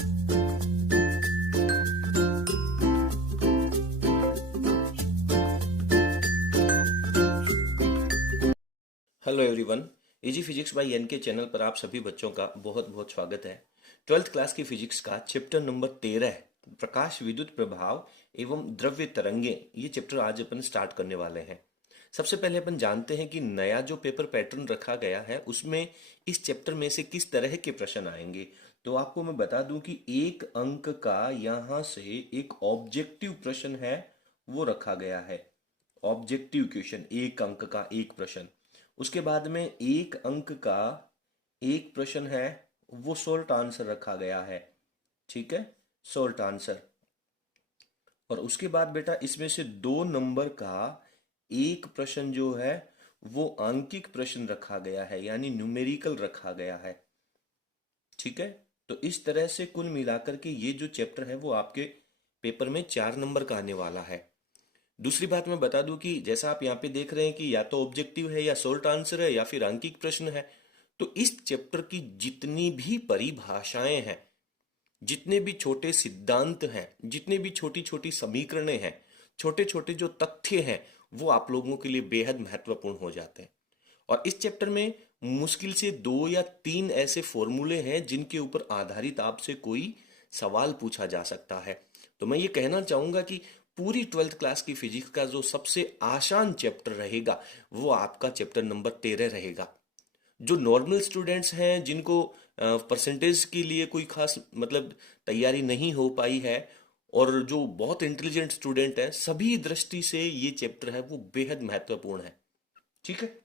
Hello everyone. Easy physics by N K channel पर आप सभी बच्चों का बहुत बहुत स्वागत है। 12th क्लास की फिजिक्स का चैप्टर नंबर 13 प्रकाश विद्युत प्रभाव एवं द्रव्य तरंगे, ये चैप्टर आज अपन स्टार्ट करने वाले हैं। सबसे पहले अपन जानते हैं कि नया जो पेपर पैटर्न रखा गया है उसमें इस चैप्टर में से किस तरह के प्रश्न आएंगे। तो आपको मैं बता दूं कि एक अंक का यहाँ से एक ऑब्जेक्टिव प्रश्न है वो रखा गया है। ऑब्जेक्टिव क्वेश्चन, एक अंक का एक प्रश्न। उसके बाद में एक अंक का एक प्रश्न है वो शॉर्ट आंसर रखा गया है। ठीक है, शॉर्ट आंसर। और उसके बाद बेटा इसमें से 2 नंबर का एक प्रश्न जो है वो आंकिक प्रश्न रखा गया है, यानी न्यूमेरिकल रखा गया है। ठीक है, तो इस तरह से कुल मिलाकर के ये जो चैप्टर है वो आपके पेपर में 4 नंबर का आने वाला है। दूसरी बात मैं बता दूं कि जैसा आप यहाँ पे देख रहे हैं कि या तो ऑब्जेक्टिव है या शॉर्ट आंसर है या फिर आंकिक प्रश्न है, तो इस चैप्टर की जितनी भी परिभाषाएं हैं, जितने भी छोटे सिद्धांत हैं, जितने भी छोटी छोटी समीकरणें हैं, छोटे छोटे जो तथ्य हैं, वो आप लोगों के लिए बेहद महत्वपूर्ण हो जाते हैं। और इस चैप्टर में मुश्किल से 2 या 3 ऐसे फॉर्मूले हैं जिनके ऊपर आधारित आपसे कोई सवाल पूछा जा सकता है। तो मैं ये कहना चाहूंगा कि पूरी 12th क्लास की फिजिक्स का जो सबसे आसान चैप्टर रहेगा वो आपका चैप्टर नंबर 13 रहेगा। जो नॉर्मल स्टूडेंट्स हैं, जिनको परसेंटेज के लिए कोई खास मतलब तैयारी नहीं हो पाई है, और जो बहुत इंटेलिजेंट स्टूडेंट हैं, सभी दृष्टि से ये चैप्टर है वो बेहद महत्वपूर्ण है। ठीक है,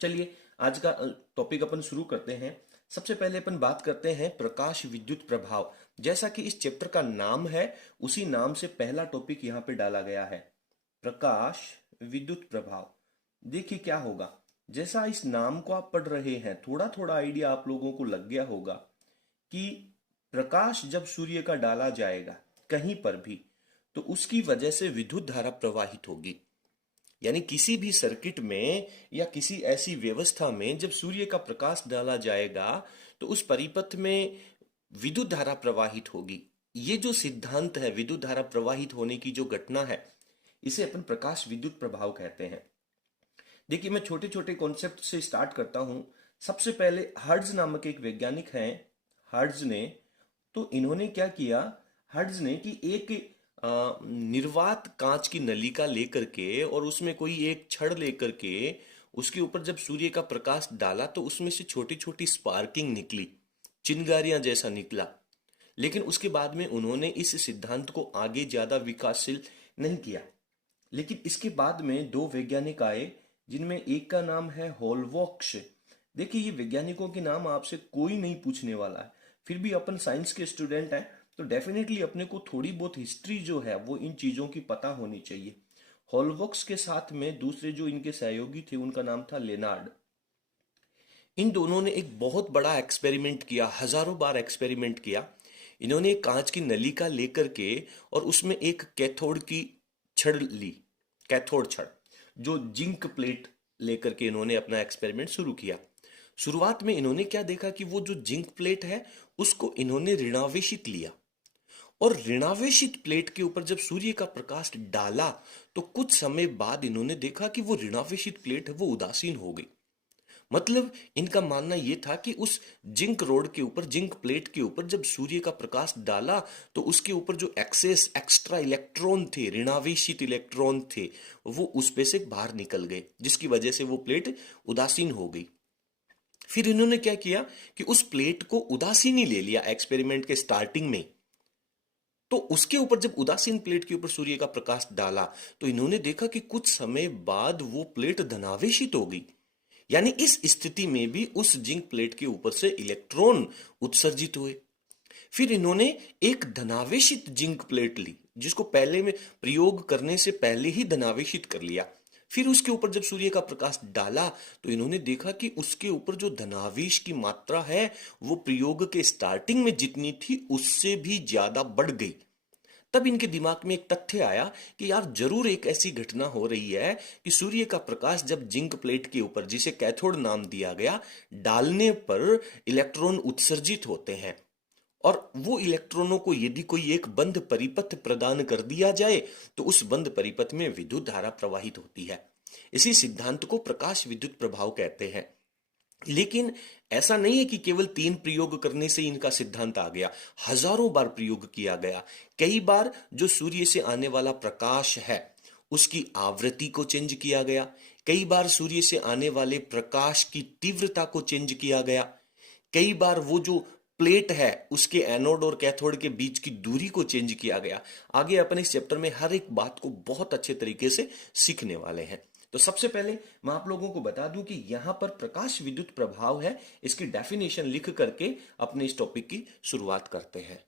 चलिए आज का टॉपिक अपन शुरू करते हैं। सबसे पहले अपन बात करते हैं प्रकाश विद्युत प्रभाव। जैसा कि इस चैप्टर का नाम है उसी नाम से पहला टॉपिक यहाँ पे डाला गया है, प्रकाश विद्युत प्रभाव। देखिए क्या होगा, जैसा इस नाम को आप पढ़ रहे हैं थोड़ा थोड़ा आइडिया आप लोगों को लग गया होगा कि प्रकाश जब सूर्य का डाला जाएगा कहीं पर भी तो उसकी वजह से विद्युत धारा प्रवाहित होगी। यानी किसी भी सर्किट में या किसी ऐसी व्यवस्था में जब सूर्य का प्रकाश डाला जाएगा तो उस परिपथ में विद्युत धारा प्रवाहित होगी। ये जो सिद्धांत है, विद्युत धारा प्रवाहित होने की जो घटना है, इसे अपन प्रकाश विद्युत प्रभाव कहते हैं। देखिए मैं छोटे छोटे कॉन्सेप्ट से स्टार्ट करता हूं। सबसे पहले हर्ट्ज नामक एक वैज्ञानिक हैं, हर्ट्ज ने, तो इन्होंने क्या किया, हर्ट्ज ने कि एक निर्वात कांच की नलिका लेकर के और उसमें कोई एक छड़ लेकर के उसके ऊपर जब सूर्य का प्रकाश डाला तो उसमें से छोटी छोटी स्पार्किंग निकली, चिंगारियां जैसा निकला। लेकिन उसके बाद में उन्होंने इस सिद्धांत को आगे ज्यादा विकासशील नहीं किया। लेकिन इसके बाद में 2 वैज्ञानिक आए जिनमें एक का नाम है होलवॉक्स। देखिए ये वैज्ञानिकों के नाम आपसे कोई नहीं पूछने वाला है, फिर भी अपन साइंस के स्टूडेंट हैं तो डेफिनेटली अपने को थोड़ी बहुत हिस्ट्री जो है वो इन चीजों की पता होनी चाहिए। होलवॉक्स के साथ में दूसरे जो इनके सहयोगी थे उनका नाम था लेनार्ड। इन दोनों ने एक बहुत बड़ा एक्सपेरिमेंट किया, हजारों बार एक्सपेरिमेंट किया। इन्होंने एक कांच की नलिका लेकर के और उसमें एक कैथोड की छड़ ली, कैथोड छड़, जो जिंक प्लेट लेकर के इन्होंने अपना एक्सपेरिमेंट शुरू किया। शुरुआत में इन्होंने क्या देखा कि वो जो जिंक प्लेट है उसको इन्होंने ऋणावेशित लिया, और ऋणावेशित प्लेट के ऊपर जब सूर्य का प्रकाश डाला तो कुछ समय बाद इन्होंने देखा कि वो ऋणावेशित प्लेट है वो उदासीन हो गई। मतलब इनका मानना यह था कि उस जिंक रोड के ऊपर, जिंक प्लेट के ऊपर जब सूर्य का प्रकाश डाला तो उसके ऊपर जो एक्सेस एक्स्ट्रा इलेक्ट्रॉन थे, ऋणावेशित इलेक्ट्रॉन थे, वो उस पे से बाहर निकल गए, जिसकी वजह से वो प्लेट उदासीन हो गई। फिर इन्होंने क्या किया कि उस प्लेट को उदासीन ही ले लिया एक्सपेरिमेंट के स्टार्टिंग में। तो उसके ऊपर जब उदासीन प्लेट के ऊपर सूर्य का प्रकाश डाला तो इन्होंने देखा कि कुछ समय बाद वो प्लेट धनावेशित हो गई। यानी इस स्थिति में भी उस जिंक प्लेट के ऊपर से इलेक्ट्रॉन उत्सर्जित हुए। फिर इन्होंने एक धनावेशित जिंक प्लेट ली, जिसको पहले में प्रयोग करने से पहले ही धनावेशित कर लिया। फिर उसके ऊपर जब सूर्य का प्रकाश डाला तो इन्होंने देखा कि उसके ऊपर जो धनावेश की मात्रा है वो प्रयोग के स्टार्टिंग में जितनी थी उससे भी ज्यादा बढ़ गई। तब इनके दिमाग में एक तथ्य आया कि यार जरूर एक ऐसी घटना हो रही है कि सूर्य का प्रकाश जब जिंक प्लेट के ऊपर, जिसे कैथोड नाम दिया गया, डालने पर इलेक्ट्रॉन उत्सर्जित होते हैं, और वो इलेक्ट्रॉनों को यदि कोई एक बंद परिपथ प्रदान कर दिया जाए तो उस बंद परिपथ में विद्युत धारा प्रवाहित होती है। इसी सिद्धांत को प्रकाश विद्युत प्रभाव कहते हैं। लेकिन ऐसा नहीं है कि केवल 3 प्रयोग करने से इनका सिद्धांत आ गया, हजारों बार प्रयोग किया गया। कई बार जो सूर्य से आने वाला प्रकाश है उसकी आवृत्ति को चेंज किया गया, कई बार सूर्य से आने वाले प्रकाश की तीव्रता को चेंज किया गया, कई बार वो जो प्लेट है उसके एनोड और कैथोड के बीच की दूरी को चेंज किया गया। आगे अपन इस चैप्टर में हर एक बात को बहुत अच्छे तरीके से सीखने वाले हैं। तो सबसे पहले मैं आप लोगों को बता दूं कि यहां पर प्रकाश विद्युत प्रभाव है, इसकी डेफिनेशन लिख करके अपने इस टॉपिक की शुरुआत करते हैं।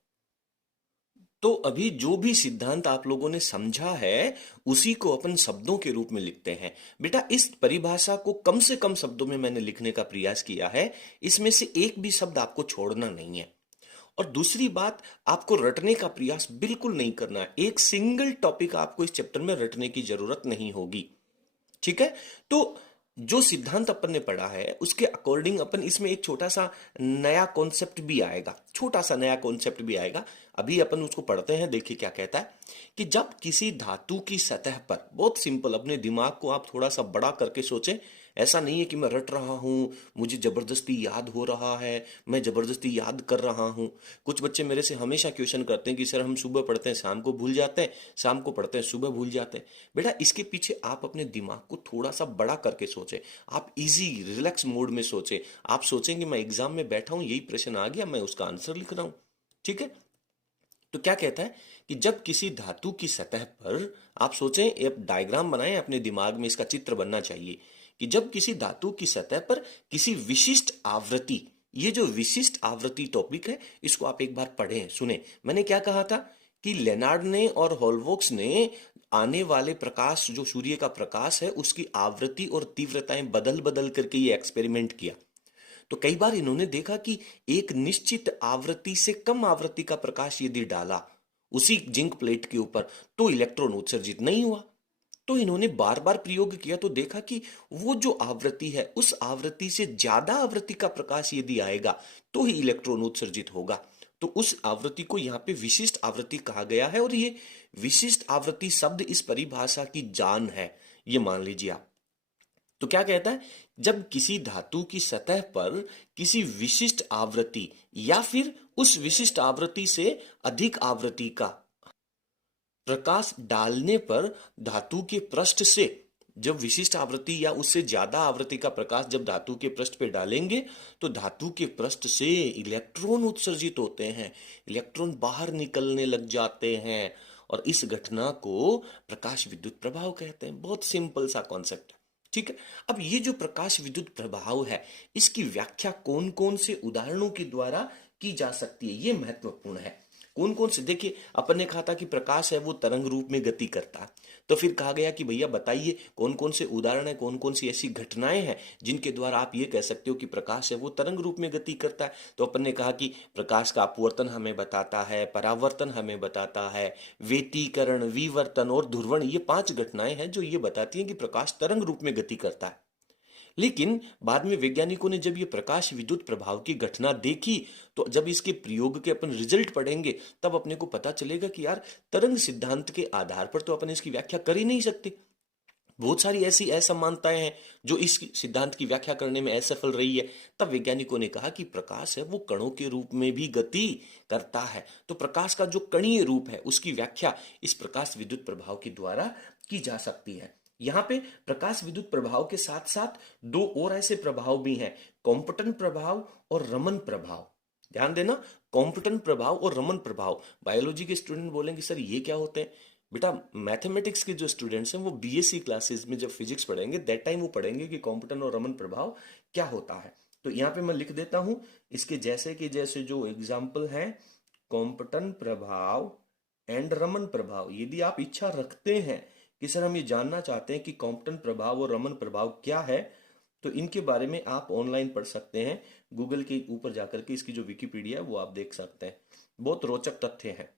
तो अभी जो भी सिद्धांत आप लोगों ने समझा है उसी को अपन शब्दों के रूप में लिखते हैं। बेटा इस परिभाषा को कम से कम शब्दों में मैंने लिखने का प्रयास किया है, इसमें से एक भी शब्द आपको छोड़ना नहीं है। और दूसरी बात, आपको रटने का प्रयास बिल्कुल नहीं करना है। एक सिंगल टॉपिक आपको इस चैप्टर में रटने की जरूरत नहीं होगी, ठीक है। तो जो सिद्धांत अपन ने पढ़ा है उसके अकॉर्डिंग अपन इसमें एक छोटा सा नया कॉन्सेप्ट भी आएगा, छोटा सा नया कॉन्सेप्ट भी आएगा। अभी अपन उसको पढ़ते हैं, देखिए क्या कहता है कि जब किसी धातु की सतह पर, बहुत सिंपल, अपने दिमाग को आप थोड़ा सा बड़ा करके सोचें। ऐसा नहीं है कि मैं रट रहा हूं, मुझे जबरदस्ती याद हो रहा है, मैं जबरदस्ती याद कर रहा हूं। कुछ बच्चे मेरे से हमेशा क्वेश्चन करते हैं कि सर हम सुबह पढ़ते हैं शाम को भूल जाते हैं, शाम को पढ़ते हैं सुबह भूल जाते हैं। बेटा इसके पीछे आप अपने दिमाग को थोड़ा सा बड़ा करके सोचें, आप इजी रिलैक्स मोड में सोचें। आप सोचें कि मैं एग्जाम में बैठा हूं, यही प्रश्न आ गया, मैं उसका आंसर लिख रहा हूं, ठीक है। तो क्या कहता है कि जब किसी धातु की सतह पर, आप सोचें, एक डायग्राम बनाएं अपने दिमाग में, इसका चित्र बनना चाहिए कि जब किसी धातु की सतह पर किसी विशिष्ट आवृत्ति, ये जो विशिष्ट आवृत्ति टॉपिक है इसको आप एक बार पढ़ें, सुने। मैंने क्या कहा था कि लेनार्ड ने और होलवॉक्स ने आने वाले प्रकाश, जो सूर्य का प्रकाश है, उसकी आवृत्ति और तीव्रताएं बदल बदल करके ये एक्सपेरिमेंट किया। तो कई बार इन्होंने देखा कि एक निश्चित आवृत्ति से कम आवृत्ति का प्रकाश यदि डाला उसी जिंक प्लेट के ऊपर तो इलेक्ट्रॉन उत्सर्जित नहीं हुआ। तो इन्होंने बार बार प्रयोग किया तो देखा कि वो जो आवृत्ति है उस आवृत्ति से ज्यादा आवृत्ति का प्रकाश यदि आएगा तो ही इलेक्ट्रॉन उत्सर्जित होगा। तो उस आवृत्ति को यहाँ पे विशिष्ट आवृत्ति कहा गया है, और ये विशिष्ट आवृत्ति शब्द इस परिभाषा की जान है, ये मान लीजिए आप। तो क्या कहता है, जब किसी धातु की सतह पर किसी विशिष्ट आवृत्ति या फिर उस विशिष्ट आवृत्ति से अधिक आवृत्ति का प्रकाश डालने पर धातु के पृष्ठ से, जब विशिष्ट आवृत्ति या उससे ज्यादा आवृत्ति का प्रकाश जब धातु के पृष्ठ पे डालेंगे तो धातु के पृष्ठ से इलेक्ट्रॉन उत्सर्जित होते हैं, इलेक्ट्रॉन बाहर निकलने लग जाते हैं, और इस घटना को प्रकाश विद्युत प्रभाव कहते हैं। बहुत सिंपल सा कॉन्सेप्ट है, ठीक है। अब ये जो प्रकाश विद्युत प्रभाव है इसकी व्याख्या कौन कौन से उदाहरणों के द्वारा की जा सकती है, ये महत्वपूर्ण है। कौन कौन से, देखिए अपन ने कहा था कि प्रकाश है वो तरंग रूप में गति करता है, तो फिर कहा गया कि भैया बताइए कौन कौन से उदाहरण है, कौन कौन सी ऐसी घटनाएं हैं जिनके द्वारा आप ये कह सकते हो कि प्रकाश है वो तरंग रूप में गति करता है। तो अपन ने कहा कि प्रकाश का अपवर्तन हमें बताता है, परावर्तन हमें बताता है, व्यतिकरण, विवर्तन और ध्रुवण, ये 5 घटनाएं हैं जो ये बताती हैं कि प्रकाश तरंग रूप में गति करता है। लेकिन बाद में वैज्ञानिकों ने जब ये प्रकाश विद्युत प्रभाव की घटना देखी तो जब इसके प्रयोग के अपन रिजल्ट पढ़ेंगे तब अपने को पता चलेगा कि यार तरंग सिद्धांत के आधार पर तो अपन इसकी व्याख्या कर ही नहीं सकते। बहुत सारी ऐसी असमानताएं हैं जो इस सिद्धांत की व्याख्या करने में असफल रही है। तब वैज्ञानिकों ने कहा कि प्रकाश है वो कणों के रूप में भी गति करता है, तो प्रकाश का जो कणीय रूप है उसकी व्याख्या इस प्रकाश विद्युत प्रभाव के द्वारा की जा सकती है। यहाँ पे प्रकाश विद्युत प्रभाव के साथ साथ 2 और ऐसे प्रभाव भी हैं, कॉम्पटन प्रभाव और रमन प्रभाव। ध्यान देना, कॉम्पटन प्रभाव और रमन प्रभाव। बायोलॉजी के स्टूडेंट बोलेंगे सर ये क्या होते हैं। बेटा मैथमेटिक्स के जो स्टूडेंट्स हैं वो बीएससी क्लासेस में जब फिजिक्स पढ़ेंगे दैट टाइम वो पढ़ेंगे कि कॉम्पटन और रमन प्रभाव क्या होता है। तो यहाँ पे मैं लिख देता हूं इसके जैसे कि जैसे जो एग्जाम्पल है, कॉम्पटन प्रभाव एंड रमन प्रभाव। यदि आप इच्छा रखते हैं कि सर हम ये जानना चाहते हैं कि कॉम्पटन प्रभाव और रमन प्रभाव क्या है, तो इनके बारे में आप ऑनलाइन पढ़ सकते हैं, गूगल के ऊपर जाकर के इसकी जो विकिपीडिया है वो आप देख सकते हैं, बहुत रोचक तथ्य हैं,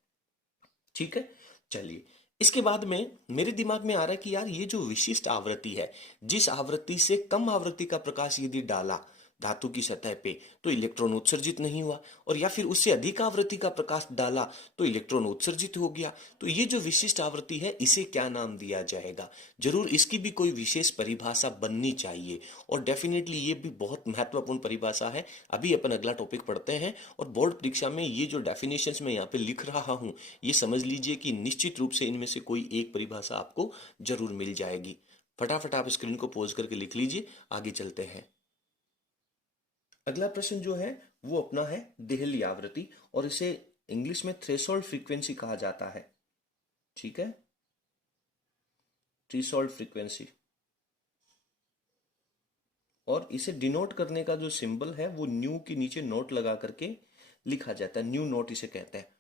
ठीक है। चलिए इसके बाद में मेरे दिमाग में आ रहा है कि यार ये जो विशिष्ट आवृत्ति है, जिस आवृत्ति से कम आवृत्ति का प्रकाश यदि डाला धातु की सतह पे तो इलेक्ट्रॉन उत्सर्जित नहीं हुआ, और या फिर उससे अधिक आवृत्ति का प्रकाश डाला तो इलेक्ट्रॉन उत्सर्जित हो गया। तो ये जो विशिष्ट आवृत्ति है इसे क्या नाम दिया जाएगा? जरूर इसकी भी कोई विशेष परिभाषा बननी चाहिए, और डेफिनेटली ये भी बहुत महत्वपूर्ण परिभाषा है। अभी अपन अगला टॉपिक पढ़ते हैं, और बोर्ड परीक्षा में ये जो डेफिनेशंस मैं यहाँ पे लिख रहा हूँ ये समझ लीजिए कि निश्चित रूप से इनमें से कोई एक परिभाषा आपको जरूर मिल जाएगी। फटाफट आप स्क्रीन को पॉज करके लिख लीजिए, आगे चलते हैं। अगला प्रश्न जो है वो अपना है देहली आवृत्ति, और इसे इंग्लिश में थ्रेशोल्ड फ्रीक्वेंसी कहा जाता है। ठीक है, थ्रेशोल्ड फ्रीक्वेंसी, और इसे डिनोट करने का जो सिंबल है वो न्यू के नीचे नोट लगा करके लिखा जाता है, न्यू नोट इसे कहते हैं।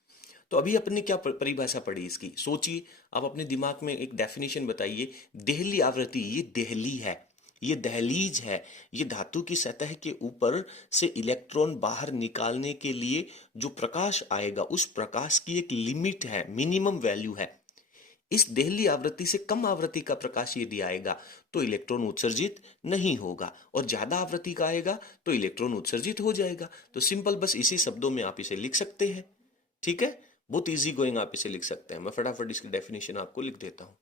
तो अभी अपने क्या परिभाषा पढ़ी इसकी, सोचिए आप अपने दिमाग में एक डेफिनेशन बताइए। देहली आवृत्ति, ये देहली है, ये दहलीज है, ये धातु की सतह के ऊपर से इलेक्ट्रॉन बाहर निकालने के लिए जो प्रकाश आएगा उस प्रकाश की एक लिमिट है, मिनिमम वैल्यू है। इस देहली आवृत्ति से कम आवृत्ति का प्रकाश यदि आएगा तो इलेक्ट्रॉन उत्सर्जित नहीं होगा, और ज्यादा आवृत्ति का आएगा तो इलेक्ट्रॉन उत्सर्जित हो जाएगा। तो सिंपल बस इसी शब्दों में आप इसे लिख सकते हैं। ठीक है, बहुत इजी गोइंग आप इसे लिख सकते हैं। मैं फटाफट इसकी डेफिनेशन आपको लिख देता हूं।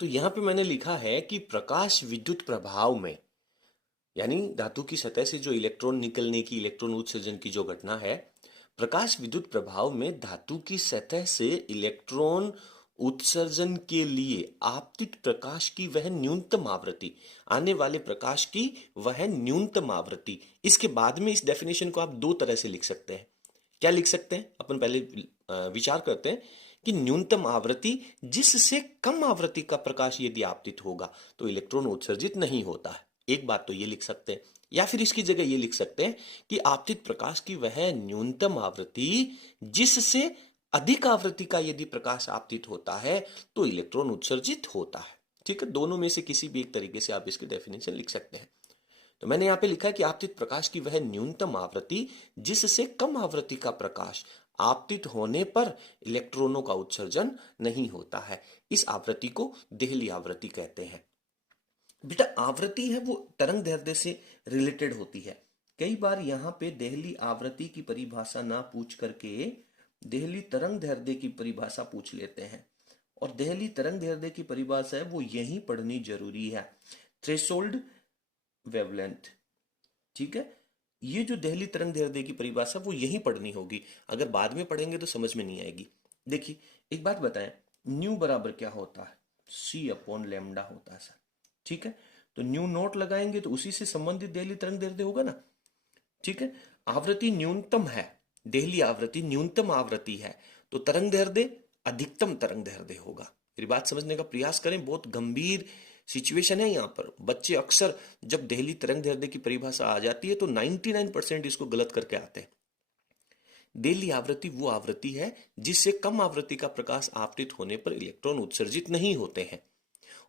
तो यहां पे मैंने लिखा है कि प्रकाश विद्युत प्रभाव में, यानी धातु की सतह से जो इलेक्ट्रॉन निकलने की, इलेक्ट्रॉन उत्सर्जन की जो घटना है, प्रकाश विद्युत प्रभाव में धातु की सतह से इलेक्ट्रॉन उत्सर्जन के लिए आपतित प्रकाश की वह न्यूनतम आवृत्ति, आने वाले प्रकाश की वह न्यूनतम आवृत्ति। इसके बाद में इस डेफिनेशन को आप दो तरह से लिख सकते हैं। क्या लिख सकते हैं? अपन पहले विचार करते हैं कि न्यूनतम आवृत्ति जिससे कम आवृत्ति का प्रकाश यदि आपतित होगा तो इलेक्ट्रॉन उत्सर्जित नहीं होता है। एक बात तो ये लिख सकते हैं, या फिर इसकी जगह ये लिख सकते हैं कि आपतित प्रकाश की वह न्यूनतम आवृत्ति जिससे अधिक आवृत्ति का यदि प्रकाश आपतित होता है तो इलेक्ट्रॉन उत्सर्जित होता है। ठीक है, दोनों में से किसी भी एक तरीके से आप इसकी डेफिनेशन लिख सकते हैं। तो मैंने यहां पे लिखा है कि आपतित प्रकाश की वह न्यूनतम आवृत्ति जिससे कम आवृत्ति का प्रकाश आपतित होने पर इलेक्ट्रॉनों का उत्सर्जन नहीं होता है। इस आवृत्ति को देहली आवृत्ति कहते हैं। बेटा आवृत्ति है वो तरंग दैर्ध्य से रिलेटेड होती है। कई बार यहाँ पे देहली आवृत्ति की परिभाषा ना पूछ करके देहली तरंग दैर्ध्य की परिभाषा पूछ लेते हैं, और देहली तरंग दैर्ध्य की परिभाषा है वो यही पढ़नी जरूरी है, थ्रेशोल्ड वेवलेंथ। ठीक है, ये जो देहली तरंग दैर्ध्य की परिभाषा वो यही पढ़नी होगी, अगर बाद में पढ़ेंगे तो समझ में नहीं आएगी। देखिए एक बात बताएं, न्यू बराबर क्या होता है? सी अपॉन लेमडा होता है सर। ठीक है, तो न्यू नोट लगाएंगे तो उसी से संबंधित देहली तरंग दैर्ध्य होगा ना। ठीक है, आवृत्ति न्यूनतम है, देहली आवृत्ति न्यूनतम आवृत्ति है, तो तरंग दैर्ध्य अधिकतम तरंग दैर्ध्य होगा। मेरी बात समझने का प्रयास करें, बहुत गंभीर सिचुएशन है यहाँ पर। बच्चे अक्सर जब देहली तरंग दैर्ध्य की परिभाषा आ जाती है तो 99% इसको गलत करके आते हैं। देहली आवृत्ति वो आवृत्ति है जिससे कम आवृत्ति का प्रकाश आपतित होने पर इलेक्ट्रॉन उत्सर्जित नहीं होते हैं।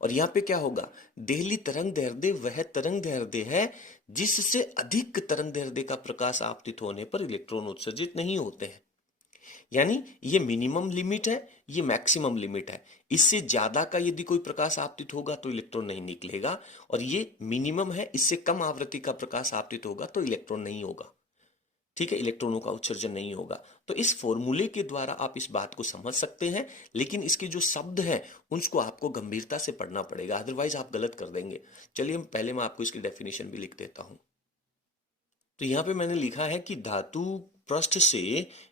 और यहाँ पे क्या होगा, देहली तरंग दैर्ध्य वह तरंग दैर्ध्य है जिससे अधिक तरंग दैर्ध्य का प्रकाश आपतित होने पर इलेक्ट्रॉन उत्सर्जित नहीं होते हैं। यानी ये मिनिमम लिमिट है, ये मैक्सिमम लिमिट है। इससे ज्यादा का यदि कोई प्रकाश आपतित होगा तो इलेक्ट्रॉन नहीं निकलेगा, और ये मिनिमम है, इससे कम आवृत्ति का प्रकाश आपतित होगा तो इलेक्ट्रॉन नहीं होगा। ठीक है, इलेक्ट्रॉनों का उत्सर्जन नहीं होगा। तो इस फॉर्मूले के द्वारा आप इस बात को समझ सकते हैं, लेकिन इसके जो शब्द हैं उसको आपको गंभीरता से पढ़ना पड़ेगा, अदरवाइज आप गलत कर देंगे। चलिए पहले मैं आपको इसकी डेफिनेशन भी लिख देता हूं। तो यहाँ पे मैंने लिखा है कि धातु पृष्ठ से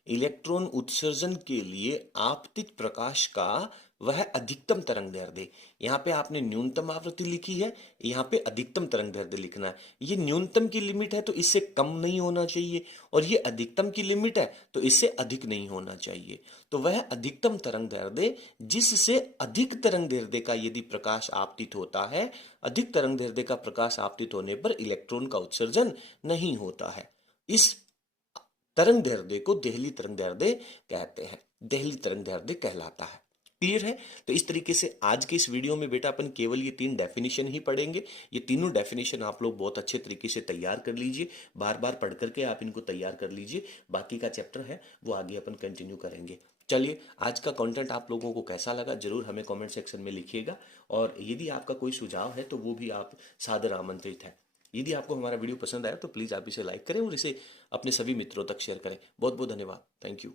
इलेक्ट्रॉन उत्सर्जन के लिए आपतित प्रकाश का वह अधिकतम तरंग दैर्ध्य, यहाँ पे आपने न्यूनतम आवृत्ति लिखी है, यहाँ पे अधिकतम तरंग दैर्ध्य लिखना है। ये न्यूनतम की लिमिट है तो इससे कम नहीं होना चाहिए, और ये अधिकतम की लिमिट है तो इससे अधिक नहीं होना चाहिए। तो वह अधिकतम तरंग दैर्ध्य जिससे अधिक तरंग दैर्ध्य का यदि प्रकाश आपतित होता है, अधिक तरंग दैर्ध्य का प्रकाश आपतित होने पर इलेक्ट्रॉन का उत्सर्जन नहीं होता है। इस तरंग दैर्ध्य को देहली तरंग दैर्ध्य कहते हैं, देहली तरंग दैर्ध्य कहलाता है। क्लियर है? तो इस तरीके से आज के इस वीडियो में बेटा अपन केवल ये 3 डेफिनेशन ही पढ़ेंगे। ये तीनों डेफिनेशन आप लोग बहुत अच्छे तरीके से तैयार कर लीजिए, बार बार पढ़ करके आप इनको तैयार कर लीजिए। बाकी का चैप्टर है वो आगे अपन कंटिन्यू करेंगे। चलिए, आज का कंटेंट आप लोगों को कैसा लगा जरूर हमें कमेंट सेक्शन में लिखिएगा, और यदि आपका कोई सुझाव है तो वो भी आप सादर आमंत्रित है। यदि आपको हमारा वीडियो पसंद आया तो प्लीज़ आप इसे लाइक करें और इसे अपने सभी मित्रों तक शेयर करें। बहुत बहुत धन्यवाद। Thank you.